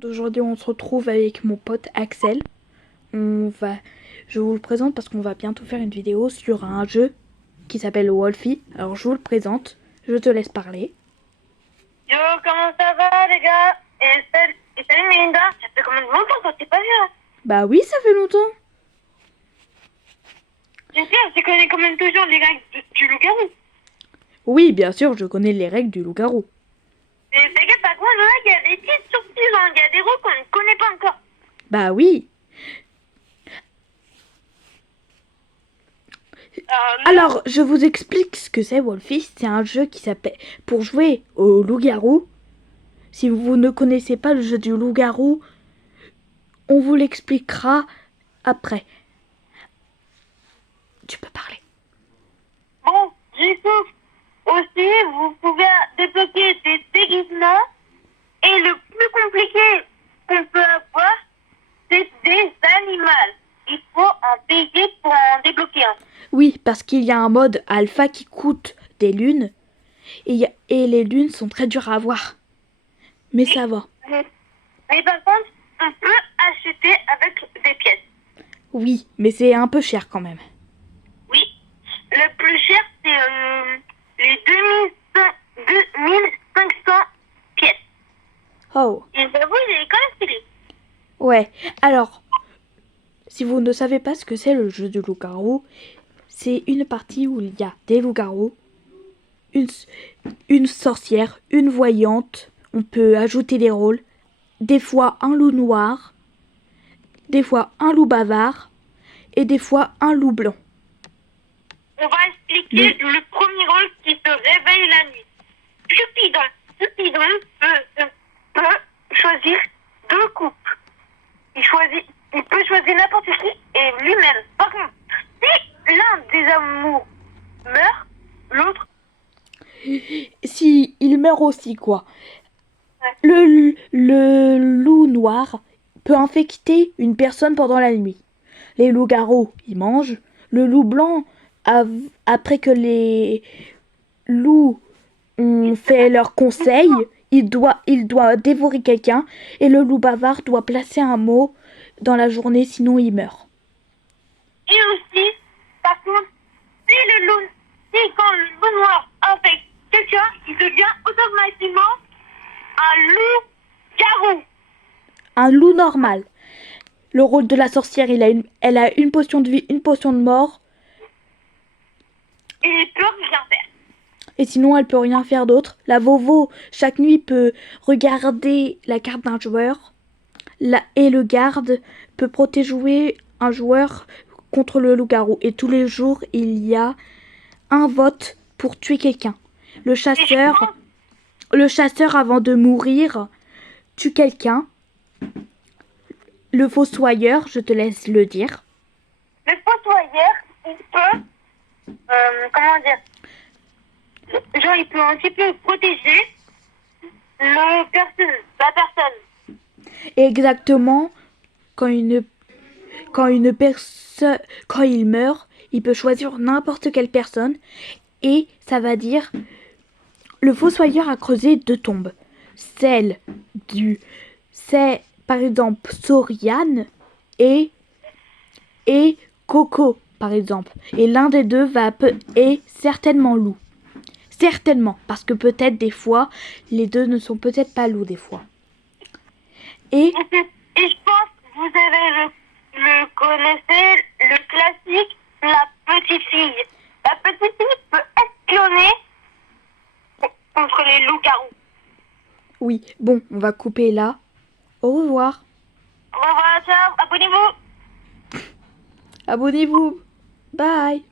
D'aujourd'hui, on se retrouve avec mon pote Axel. Je vous le présente parce qu'on va bientôt faire une vidéo sur un jeu qui s'appelle Wolfie. Alors, je vous le présente. Je te laisse parler. Yo, comment ça va, les gars? Et salut Melinda, ça fait combien de longtemps qu'on s'est pas vu, hein? Bah oui, ça fait longtemps. J'espère, tu connais quand même toujours les règles du loup-garou. Oui, bien sûr, je connais les règles du loup-garou. Et t'inquiète pas, là, il y a des petites surprises, hein. Il y a des rôles qu'on ne connaît pas encore. Bah oui. Alors, je vous explique ce que c'est Wolfie. C'est un jeu qui s'appelle... Pour jouer au loup-garou, si vous ne connaissez pas le jeu du loup-garou, on vous l'expliquera après. Tu peux parler. Bon, du coup, aussi, vous pouvez débloquer des déguisements. Et le plus compliqué qu'on peut avoir, c'est des animaux. Il faut en payer pour en débloquer un. Oui, parce qu'il y a un mode alpha qui coûte des lunes. Et les lunes sont très dures à avoir. Mais ça va. Mais par contre, on peut acheter avec des pièces. Oui, mais c'est un peu cher quand même. Oui. Le plus cher, c'est les 2500 pièces. Oh. Et j'avoue, il est quand même stylé. Ouais. Alors, si vous ne savez pas ce que c'est le jeu du loup-garou, c'est une partie où il y a des loups-garous, une sorcière, une voyante. On peut ajouter des rôles. Des fois un loup noir, des fois un loup bavard et des fois un loup blanc. On va expliquer le premier rôle qui se réveille la nuit. Cupidon. Cupidon peut choisir deux couples. Il peut choisir n'importe qui et lui-même. Par contre, si l'un des amours meurt, l'autre... Si il meurt aussi, quoi. Le loup noir peut infecter une personne pendant la nuit. Les loups-garous, ils mangent. Le loup blanc, après que les loups ont fait leur conseil, il doit dévorer quelqu'un. Et le loup bavard doit placer un mot dans la journée, sinon il meurt. Et aussi, par contre, quand le loup noir infecte quelqu'un, il devient automatiquement un loup-garou. Un loup normal. Le rôle de la sorcière, elle a une potion de vie, une potion de mort. Et il peut rien faire. Et sinon, elle peut rien faire d'autre. La Vovo, chaque nuit, peut regarder la carte d'un joueur. Et le garde peut protéger un joueur contre le loup-garou. Et tous les jours, il y a un vote pour tuer quelqu'un. Le chasseur, avant de mourir, tue quelqu'un. Le fossoyeur, je te laisse le dire. Le fossoyeur, il peut, comment dire, genre il peut un petit peu protéger la personne. Exactement, quand il meurt, il peut choisir n'importe quelle personne et ça va dire le fossoyeur a creusé deux tombes. C'est par exemple Soriane et Coco par exemple. Et l'un des deux est certainement loup. Certainement, parce que peut-être des fois, les deux ne sont peut-être pas loups des fois. Et je pense que vous avez le connaissez, le classique, la petite fille. La petite fille peut espionner contre les loups-garous. Oui, bon, on va couper là. Au revoir. Au revoir, ciao, abonnez-vous. Abonnez-vous. Bye.